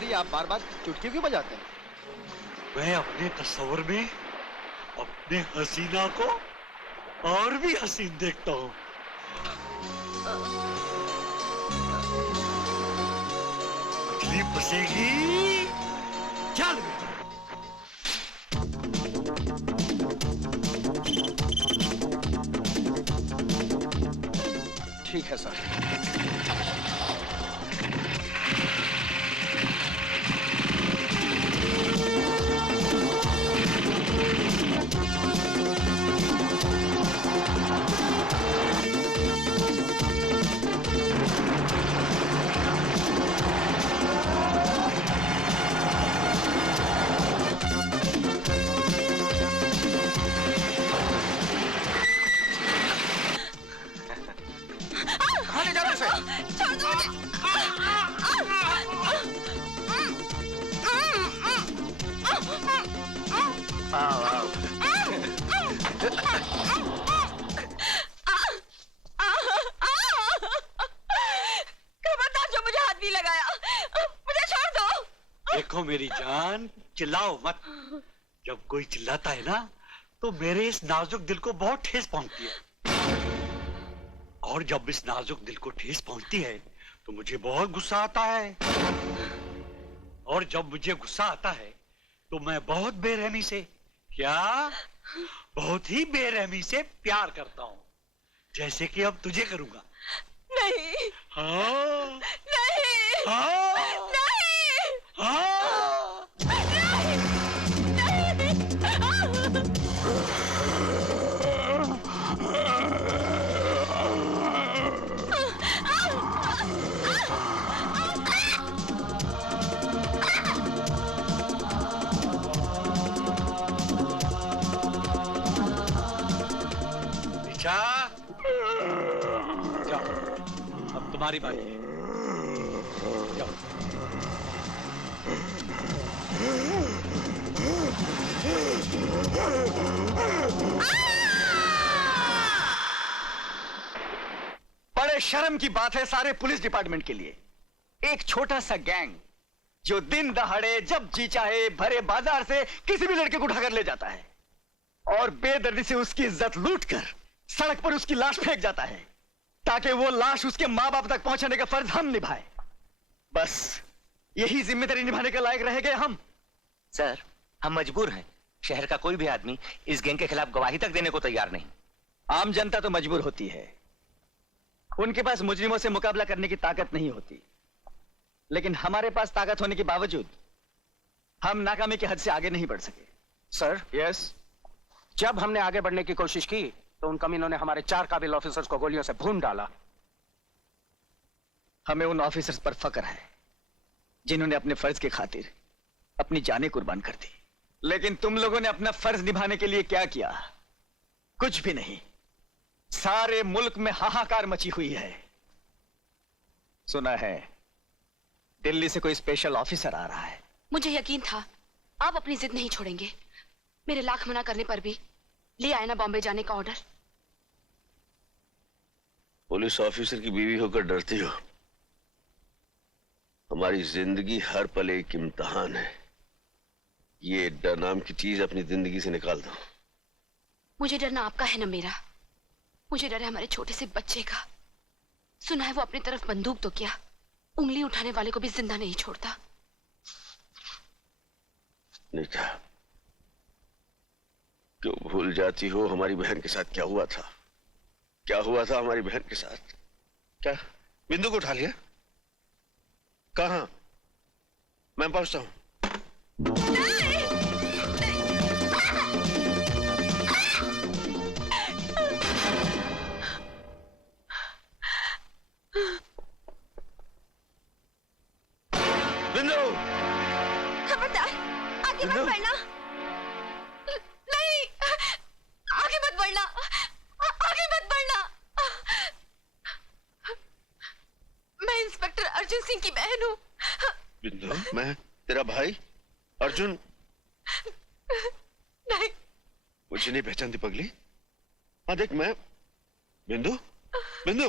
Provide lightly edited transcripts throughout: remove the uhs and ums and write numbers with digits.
बिहारी, आप बार बार चुटकी क्यों बजाते हैं? मैं अपने तस्वर में अपने हसीना को और भी हसीन देखता हूँ। मछली फंसेगी। चल ठीक है सर। देखो मेरी जान, चिल्लाओ मत। जब कोई चिल्लाता है ना तो मेरे इस नाजुक दिल को बहुत ठेस पहुंचती है, और जब इस नाजुक दिल को ठेस पहुंचती है तो मुझे बहुत गुस्सा आता है, और जब मुझे गुस्सा आता है तो मैं बहुत बेरहमी से, क्या बहुत ही बेरहमी से प्यार करता हूँ, जैसे कि अब तुझे करूंगा। नहीं। हाँ नहीं। हाँ नहीं। हाँ नहीं। निशा, जाओ, अब तुम्हारी बारी है। जाओ। बड़े शर्म की बात है सारे पुलिस डिपार्टमेंट के लिए। एक छोटा सा गैंग जो दिन दहाड़े जब जी चाहे भरे बाजार से किसी भी लड़के को उठाकर ले जाता है और बेदर्दी से उसकी इज्जत लूटकर सड़क पर उसकी लाश फेंक जाता है ताकि वो लाश उसके माँ बाप तक पहुंचाने का फर्ज हम निभाए। बस यही जिम्मेदारी निभाने के लायक रह गए हम। सर, हम मजबूर हैं। शहर का कोई भी आदमी इस गैंग के खिलाफ गवाही तक देने को तैयार नहीं। आम जनता तो मजबूर होती है, उनके पास मुजरिमों से मुकाबला करने की ताकत नहीं होती, लेकिन हमारे पास ताकत होने के बावजूद हम नाकामी की हद से आगे नहीं बढ़ सके। Sir, yes. जब हमने आगे बढ़ने की कोशिश की तो उन कमीनों ने हमारे 4 काबिल ऑफिसर्स को गोलियों से भून डाला। हमें उन ऑफिसर्स पर फक्र है जिन्होंने अपने फर्ज की खातिर अपनी जानें कुर्बान कर दी, लेकिन तुम लोगों ने अपना फर्ज निभाने के लिए क्या किया? कुछ भी नहीं। सारे मुल्क में हाहाकार मची हुई है। सुना है दिल्ली से कोई स्पेशल ऑफिसर आ रहा है। मुझे यकीन था आप अपनी जिद नहीं छोड़ेंगे। मेरे लाख मना करने पर भी ले आए ना बॉम्बे जाने का ऑर्डर। पुलिस ऑफिसर की बीवी होकर डरती हो? हमारी जिंदगी हर पल एक इम्तिहान है। ये डर नाम की चीज अपनी जिंदगी से निकाल दो। मुझे डरना आपका है ना मेरा। मुझे डर है हमारे छोटे से बच्चे का। सुना है वो अपनी तरफ बंदूक तो क्या, उंगली उठाने वाले को भी जिंदा नहीं छोड़ता। निशा, क्यों भूल जाती हो हमारी बहन के साथ क्या हुआ था? क्या हुआ था हमारी बहन के साथ? क्या बिंदु को उठा लिया? कहां? मैं पहुंचता हूं। बिंदु, खबरदार आगे मत बढ़ना। नहीं, आगे मत बढ़ना, आगे मत बढ़ना। मैं इंस्पेक्टर अर्जुन सिंह की बहन हूँ। बिंदु, मैं तेरा भाई अर्जुन। नहीं, मुझे नहीं पहचानती पगली? हाँ देख, मैं बिंदु। बिंदु,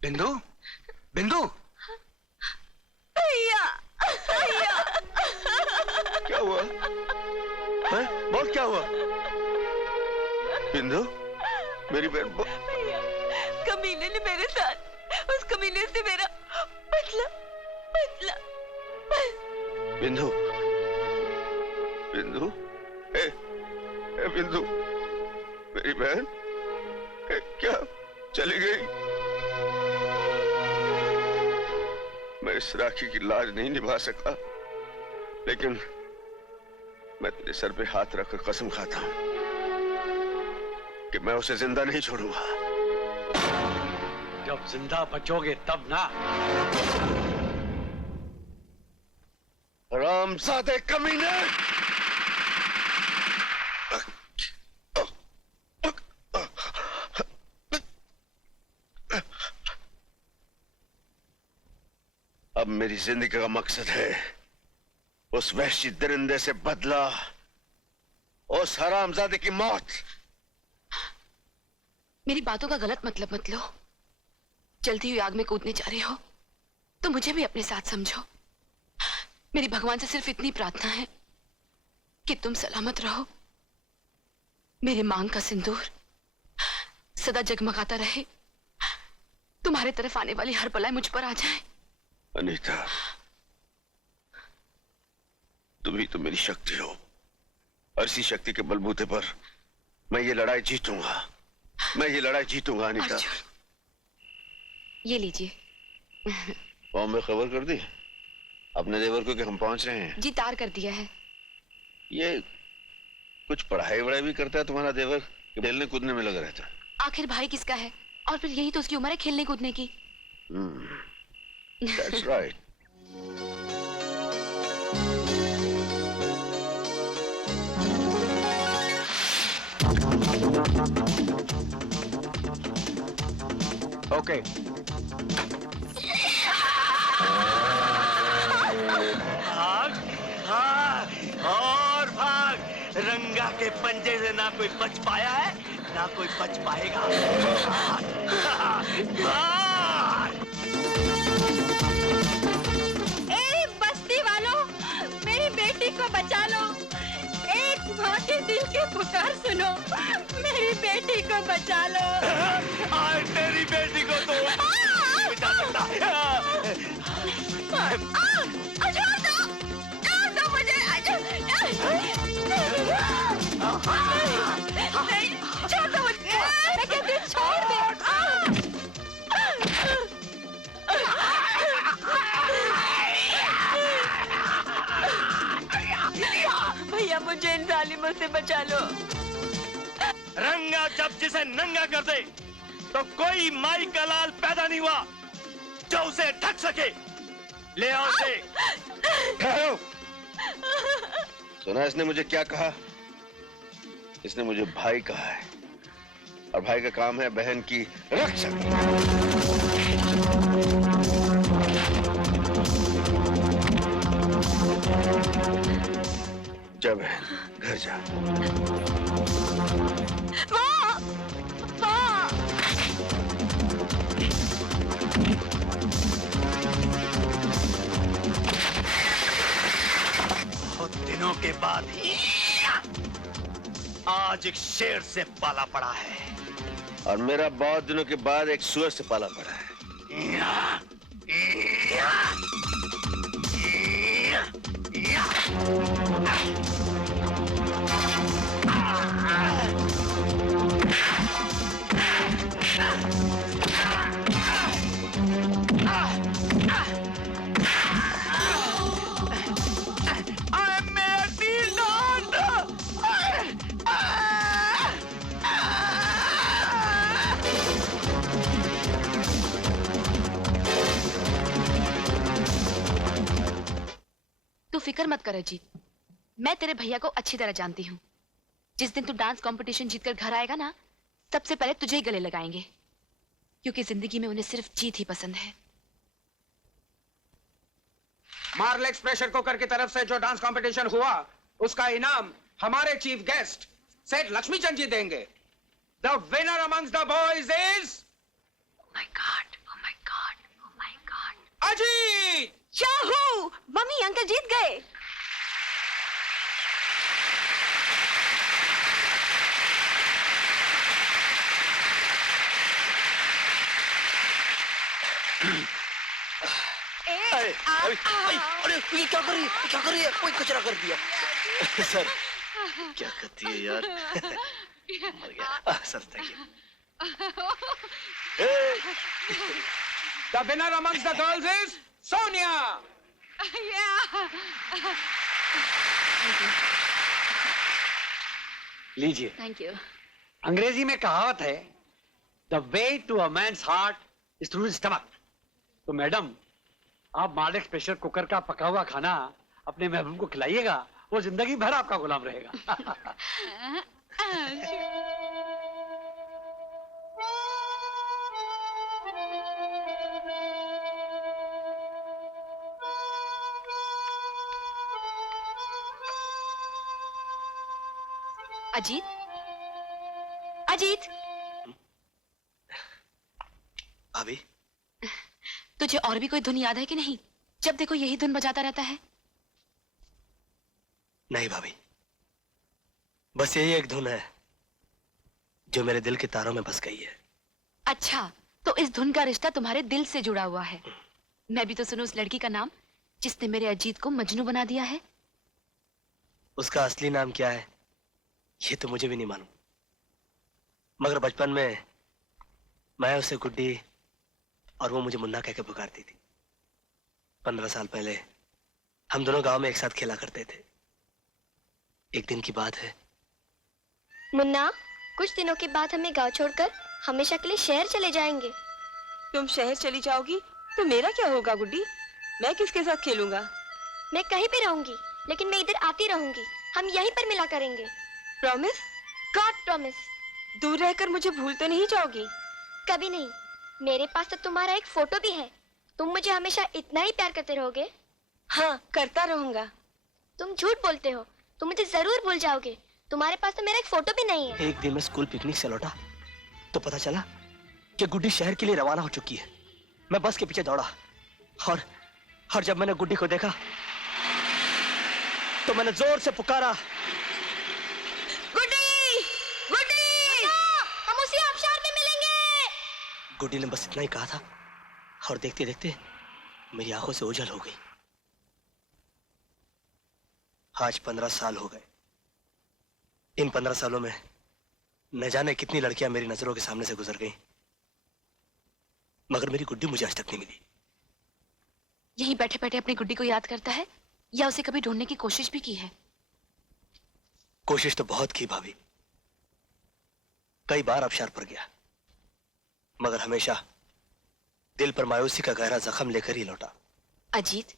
बिंदु, बिंदु, भैया क्या हुआ? हैं? बोल क्या हुआ? बिंदु, मेरी बहन कमीने ने मेरे साथ, उस कमीने से मेरा बदला बदला। बिंदु, बिंदु, ए बिंदु, मेरी बहन क्या चली गई? मैं इस राखी की लाज नहीं निभा सका, लेकिन मैं तेरे सर पे हाथ रखकर कसम खाता हूं कि मैं उसे जिंदा नहीं छोड़ूंगा। जब जिंदा बचोगे तब ना। हरामजादे कमीने! अब मेरी जिंदगी का मकसद है उस वहशी दरिंदे से बदला, उस हरामजादे की मौत। मेरी बातों का गलत मतलब मत लो। जल्दी हुई आग में कूदने जा रहे हो तो मुझे भी अपने साथ समझो। मेरी भगवान से सिर्फ इतनी प्रार्थना है कि तुम सलामत रहो। मेरे मांग का सिंदूर सदा जगमगाता रहे। तुम्हारे तरफ आने वाली हर बलाई मुझ पर आ जाए। अनीता, तुम ही तो मेरी शक्ति हो, और इसी शक्ति के बलबूते पर मैं ये लड़ाई जीतूंगा। मैं ये लड़ाई जीतूंगा अनीता। ये लीजिए। बॉम्बे खबर कर दी अपने देवर को कि हम पहुंच रहे हैं? जी तार कर दिया है। ये कुछ पढ़ाई वढ़ाई भी करता है तुम्हारा देवर, खेलने कूदने में लगा रहता है? आखिर भाई किसका है, और फिर यही तो उसकी उम्र है खेलने कूदने की। That's right. ओके। भाग भाग और भाग। रंगा के पंजे से ना कोई बच पाया है ना कोई बच पाएगा। भाग। ए बस्ती वालों, मेरी बेटी को बचा लो। एक माँ के दिल की पुकार सुनो, मेरी बेटी को बचा लो। आज तेरी बेटी को तो बचा सकता। छोड़ दो मुझे। नहीं, छोड़ दो मुझे। मैं कहती हूँ छोड़ दे। भैया मुझे इन जालिमों से बचा लो। रंगा जब जिसे नंगा कर दे तो कोई माई का लाल पैदा नहीं हुआ जो उसे ढक सके। ले आओ उसे। ठहरो। सुना इसने मुझे क्या कहा? इसने मुझे भाई कहा है, और भाई का काम है बहन की रक्षा। जा बहन, घर जा। माँ, माँ। बहुत दिनों के बाद आज एक शेर से पाला पड़ा है, और मेरा बहुत दिनों के बाद एक सुअर से पाला पड़ा है। तू फिक्र मत कर अजीत, मैं तेरे भैया को अच्छी तरह जानती हूँ। जिस दिन तू डांस कंपटीशन जीतकर घर आएगा ना, सबसे पहले तुझे ही गले लगाएंगे, क्योंकि जिंदगी में उन्हें सिर्फ जीत ही पसंद है। मार्लेक्स प्रेशर कुकर की तरफ से जो डांस कंपटीशन हुआ, उसका इनाम हमारे चीफ गेस्ट सेठ लक्ष्मीचंद जी देंगे। The winner amongs the boys is Oh my God, oh my God, oh my God. Ajit. Yahoo! Mummy uncle जीत गए। अरे ये क्या कर रही है? क्या कर रही है? कोई कचरा कर दिया। सर क्या करती है यार? मर गया। Sir thank you. The winner amongst the girls is Sonia. लीजिए। Thank you. अंग्रेजी में कहावत है, the way to a man's heart is through his stomach. तो मैडम, आप मार्लेक्स प्रेशर कुकर का पका हुआ खाना अपने महबूब को खिलाइएगा, वो जिंदगी भर आपका गुलाम रहेगा। अजीत, अजीत, भाभी तुझे और भी कोई धुन याद है कि नहीं? जब देखो यही धुन बजाता रहता है। नहीं भाभी, बस यही एक धुन है जो मेरे दिल के तारों में बस गई है। अच्छा, तो इस धुन का रिश्ता तुम्हारे दिल से जुड़ा हुआ है। मैं भी तो सुनूं उस लड़की का नाम जिसने मेरे अजीत को मजनू बना दिया है। उसका असली नाम क्या है ये तो मुझे भी नहीं मालूम, मगर बचपन में मैं उसे गुड्डी और वो मुझे मुन्ना कह के पुकारती थी। 15 साल पहले हम दोनों गांव में एक साथ खेला करते थे। एक दिन की बात है। मुन्ना, कुछ दिनों के बाद हमें गांव छोड़कर हमेशा के लिए शहर चले जाएंगे। तुम शहर चली जाओगी तो मेरा क्या होगा गुड्डी? मैं किसके साथ खेलूंगा? मैं कहीं भी रहूंगी, लेकिन मैं इधर आती रहूंगी। हम यहीं पर मिला करेंगे। प्रॉमिस? God promise. दूर रहकर मुझे भूल तो नहीं जाओगी? कभी नहीं। मेरे पास तो तुम्हारा एक फोटो भी है। तुम मुझे हमेशा इतना ही प्यार करते रहोगे? हाँ, करता रहूंगा। तुम झूठ बोलते हो। तुम मुझे जरूर भूल जाओगे। तुम्हारे पास तो मेरा एक फोटो भी नहीं है। एक दिन मैं स्कूल पिकनिक से लौटा तो पता चला कि गुड्डी शहर के लिए रवाना हो चुकी है। मैं बस के पीछे दौड़ा और जब मैंने गुड्डी को देखा तो मैंने जोर से पुकारा, गुड्डी! गुड्डी! हम उसी आबशार में मिलेंगे। गुड्डी ने बस इतना ही कहा था और देखते देखते मेरी आंखों से ओझल हो गई। आज 15 साल हो गए। इन 15 सालों में न जाने कितनी लड़कियां मेरी नजरों के सामने से गुजर गईं, मगर मेरी गुड्डी मुझे आज तक नहीं मिली। यहीं बैठे बैठे अपनी गुड्डी को याद करता है या उसे कभी ढूंढने की कोशिश भी की है? कोशिश तो बहुत की भाभी, कई बार आबशार पर गया, मगर हमेशा दिल पर मायूसी का गहरा जख्म लेकर ही लौटा। अजीत,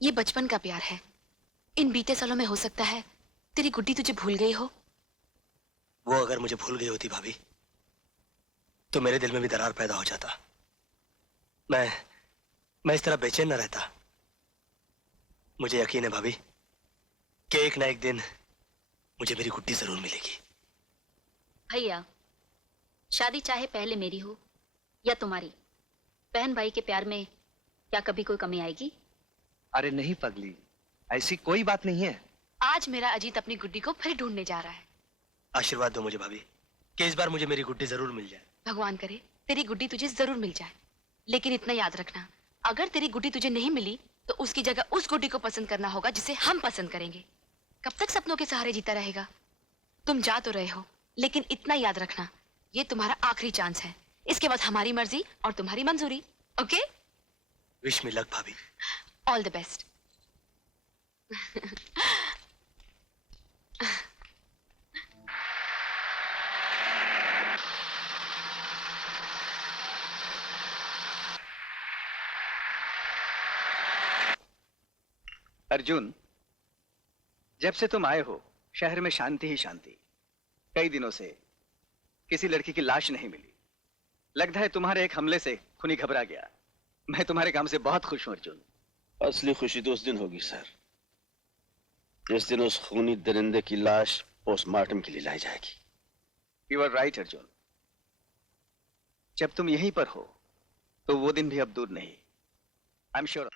ये बचपन का प्यार है। इन बीते सालों में हो सकता है तेरी गुड्डी तुझे भूल गई हो। वो अगर मुझे भूल गई होती भाभी तो मेरे दिल में भी दरार पैदा हो जाता। मैं इस तरह बेचैन न रहता। मुझे यकीन है भाभी कि एक ना एक दिन मुझे मेरी गुड्डी जरूर मिलेगी। भैया, शादी चाहे पहले मेरी हो या तुम्हारी, बहन भाई के प्यार में क्या कभी कोई कमी आएगी? अरे नहीं पगली, ऐसी कोई बात नहीं है। आज मेरा अजीत अपनी गुड्डी को फिर ढूंढने जा रहा है। आशीर्वाद दो मुझे भाभी कि इस बार मुझे मेरी गुड्डी जरूर मिल जाए। भगवान करे तेरी गुड्डी तुझे जरूर मिल जाए, लेकिन इतना याद रखना, अगर तेरी गुड्डी तुझे नहीं मिली तो उसकी जगह उस गुड्डी को पसंद करना होगा जिसे हम पसंद करेंगे। कब तक सपनों के सहारे जीता रहेगा? तुम जा तो रहे हो, लेकिन इतना याद रखना, ये तुम्हारा आखिरी चांस है। इसके बाद हमारी मर्जी और तुम्हारी मंजूरी। ओके? विश मी लक भाभी। All the best. अर्जुन, जब से तुम आए हो शहर में शांति ही शांति। कई दिनों से किसी लड़की की लाश नहीं मिली। लगता है तुम्हारे एक हमले से खूनी घबरा गया। मैं तुम्हारे काम से बहुत खुश हूं अर्जुन। असली खुशी तो उस दिन होगी सर, जिस दिन उस खूनी दरिंदे की लाश पोस्टमार्टम के लिए लाई जाएगी। You are right Arjun. जब तुम यहीं पर हो तो वो दिन भी अब दूर नहीं। I am sure.